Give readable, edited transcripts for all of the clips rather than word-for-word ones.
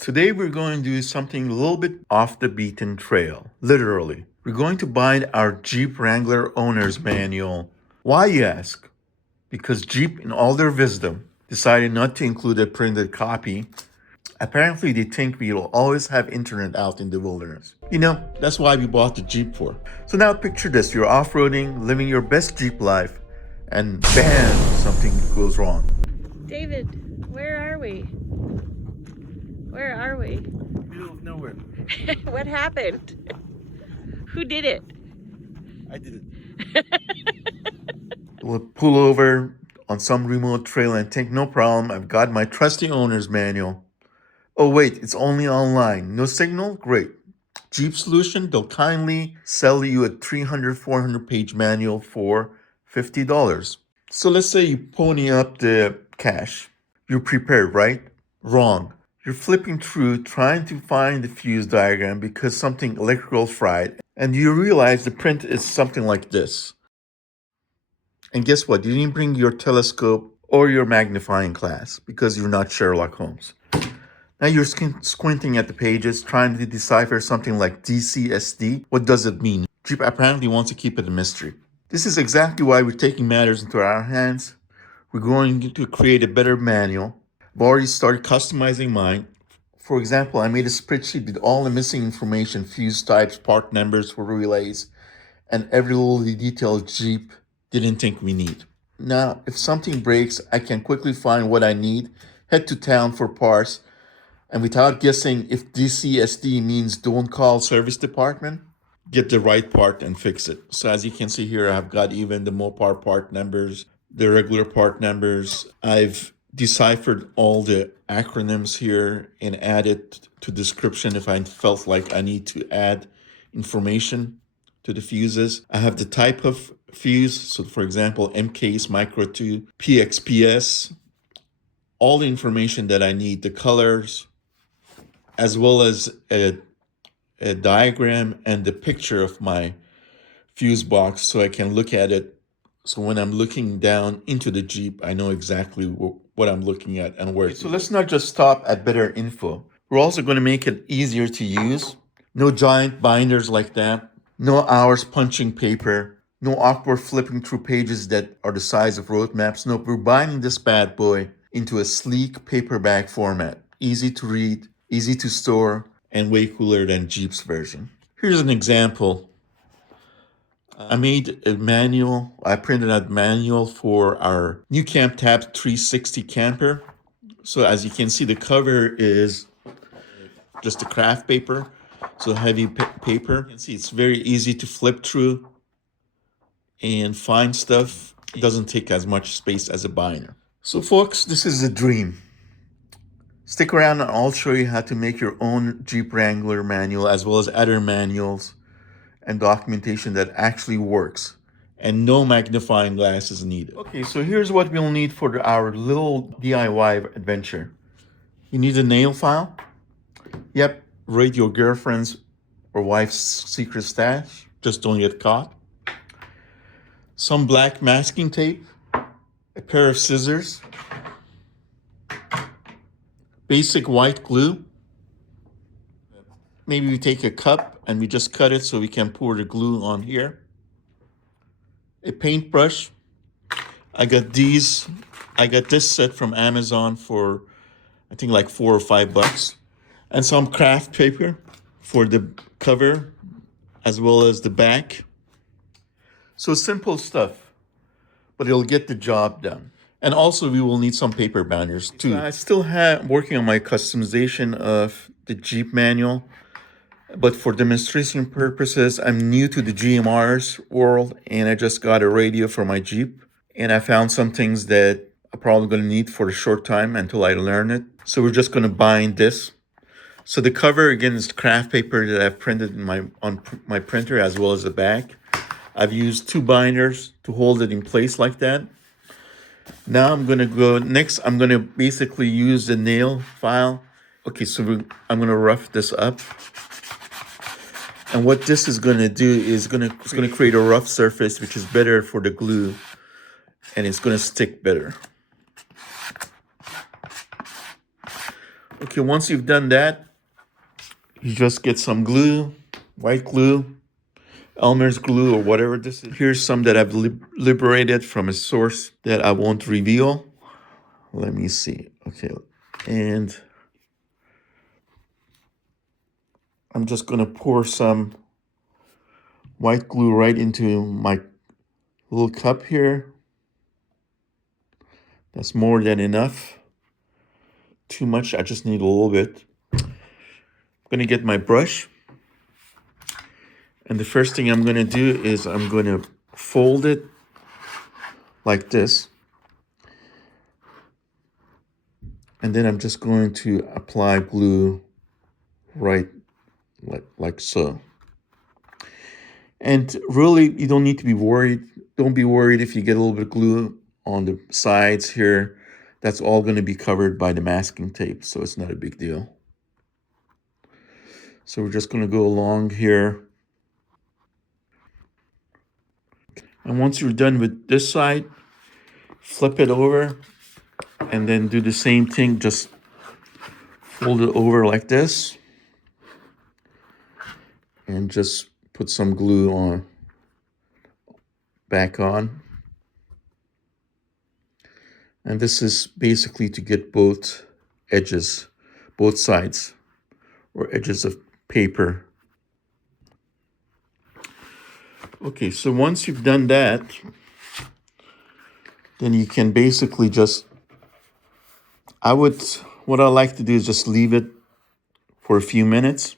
today we're going to do something a little bit off the beaten trail, literally. We're going to bind our Jeep Wrangler owner's manual. Why, you ask? Because Jeep, in all their wisdom, decided not to include a printed copy. Apparently, they think we will always have internet out in the wilderness. That's why we bought the Jeep for. So now picture this, you're off-roading, living your best Jeep life, and bam, something goes wrong. David, where are we? Where are we? Middle of nowhere. What happened? Who did it? I did it. We'll pull over on some remote trail and think, no problem, I've got my trusty owner's manual. Oh wait, it's only online. No signal? Great. Jeep Solution, they'll kindly sell you a 300, 400 page manual for $50. So let's say you pony up the cash. You're prepared, right? Wrong. You're flipping through trying to find the fuse diagram because something electrical fried, and you realize the print is something like this. And guess what? You didn't bring your telescope or your magnifying glass because you're not Sherlock Holmes. Now you're squinting at the pages, trying to decipher something like DCSD. What does it mean? Jeep apparently wants to keep it a mystery. This is exactly why we're taking matters into our hands. We're going to create a better manual. I've already started customizing mine. For example, I made a spreadsheet with all the missing information, fuse types, part numbers for relays, and every little detail Jeep didn't think we need. Now, if something breaks, I can quickly find what I need, head to town for parts, and without guessing if DCSD means don't call service department, get the right part and fix it. So as you can see here, I've got even the Mopar part numbers, the regular part numbers. I've deciphered all the acronyms here and added to description if I felt like I need to add information to the fuses. I have the type of fuse. So for example, MKS Micro 2, PXPS, all the information that I need, the colors, as well as a diagram and the picture of my fuse box so I can look at it. So when I'm looking down into the Jeep, I know exactly what I'm looking at and where. So let's not just stop at better info. We're also going to make it easier to use. No giant binders like that. No hours punching paper. No awkward flipping through pages that are the size of road maps. Nope, we're binding this bad boy into a sleek paperback format. Easy to read, easy to store, and way cooler than Jeep's version. Here's an example. I made a manual. I printed out manual for our new Camp Tab 360 camper. So as you can see, the cover is just a craft paper, so heavy paper. You can see it's very easy to flip through and find stuff. It doesn't take as much space as a binder. So folks, this is a dream. Stick around and I'll show you how to make your own Jeep Wrangler manual as well as other manuals and documentation that actually works, and no magnifying glass is needed. Okay, so here's what we'll need for our little DIY adventure. You need a nail file. Yep, raid your girlfriend's or wife's secret stash. Just don't get caught. Some black masking tape, a pair of scissors, basic white glue. Maybe we take a cup and we just cut it so we can pour the glue on here. A paintbrush. I got this set from Amazon for, I think like $4 or $5. And some craft paper for the cover as well as the back. So simple stuff, but it'll get the job done. And also we will need some paper binders too. So I still have working on my customization of the Jeep manual. But for demonstration purposes, I'm new to the GMR's world, and I just got a radio for my Jeep. And I found some things that I'm probably going to need for a short time until I learn it. So we're just going to bind this. So the cover, again, is craft paper that I've printed on my printer as well as the back. I've used 2 binders to hold it in place like that. Now I'm going to go, next I'm going to basically use the nail file. Okay, so I'm going to rough this up. And what this is going to do is it's going to create a rough surface, which is better for the glue, and it's going to stick better. Okay, once you've done that, you just get some glue, white glue, Elmer's glue, or whatever this is. Here's some that I've liberated from a source that I won't reveal. Let me see. Okay, and I'm just gonna pour some white glue right into my little cup here. That's more than enough. Too much, I just need a little bit. I'm gonna get my brush. And the first thing I'm gonna do is I'm gonna fold it like this. And then I'm just going to apply glue right like so. And really, you don't need to be worried. Don't be worried if you get a little bit of glue on the sides here. That's all going to be covered by the masking tape, so it's not a big deal. So we're just going to go along here. And once you're done with this side, flip it over and then do the same thing. Just fold it over like this and just put some glue on, back on. And this is basically to get both edges, both sides, or edges of paper. Okay, so once you've done that, then you can basically just, what I like to do is just leave it for a few minutes.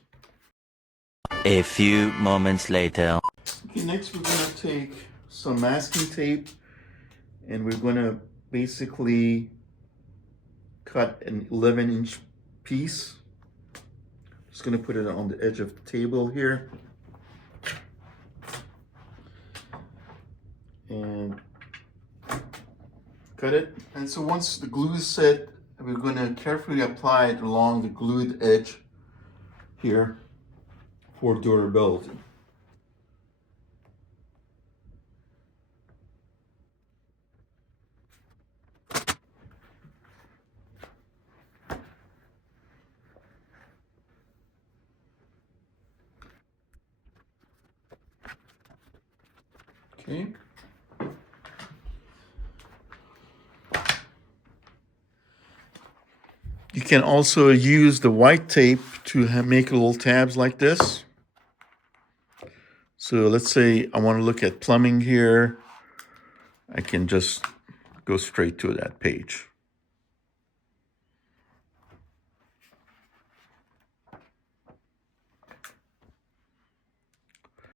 A few moments later. Okay, next we're gonna take some masking tape and we're gonna basically cut an 11-inch piece. Just gonna put it on the edge of the table here. And cut it. And so once the glue is set, we're gonna carefully apply it along the glued edge here for durability. Okay. You can also use the white tape to make little tabs like this. So let's say I want to look at plumbing here. I can just go straight to that page.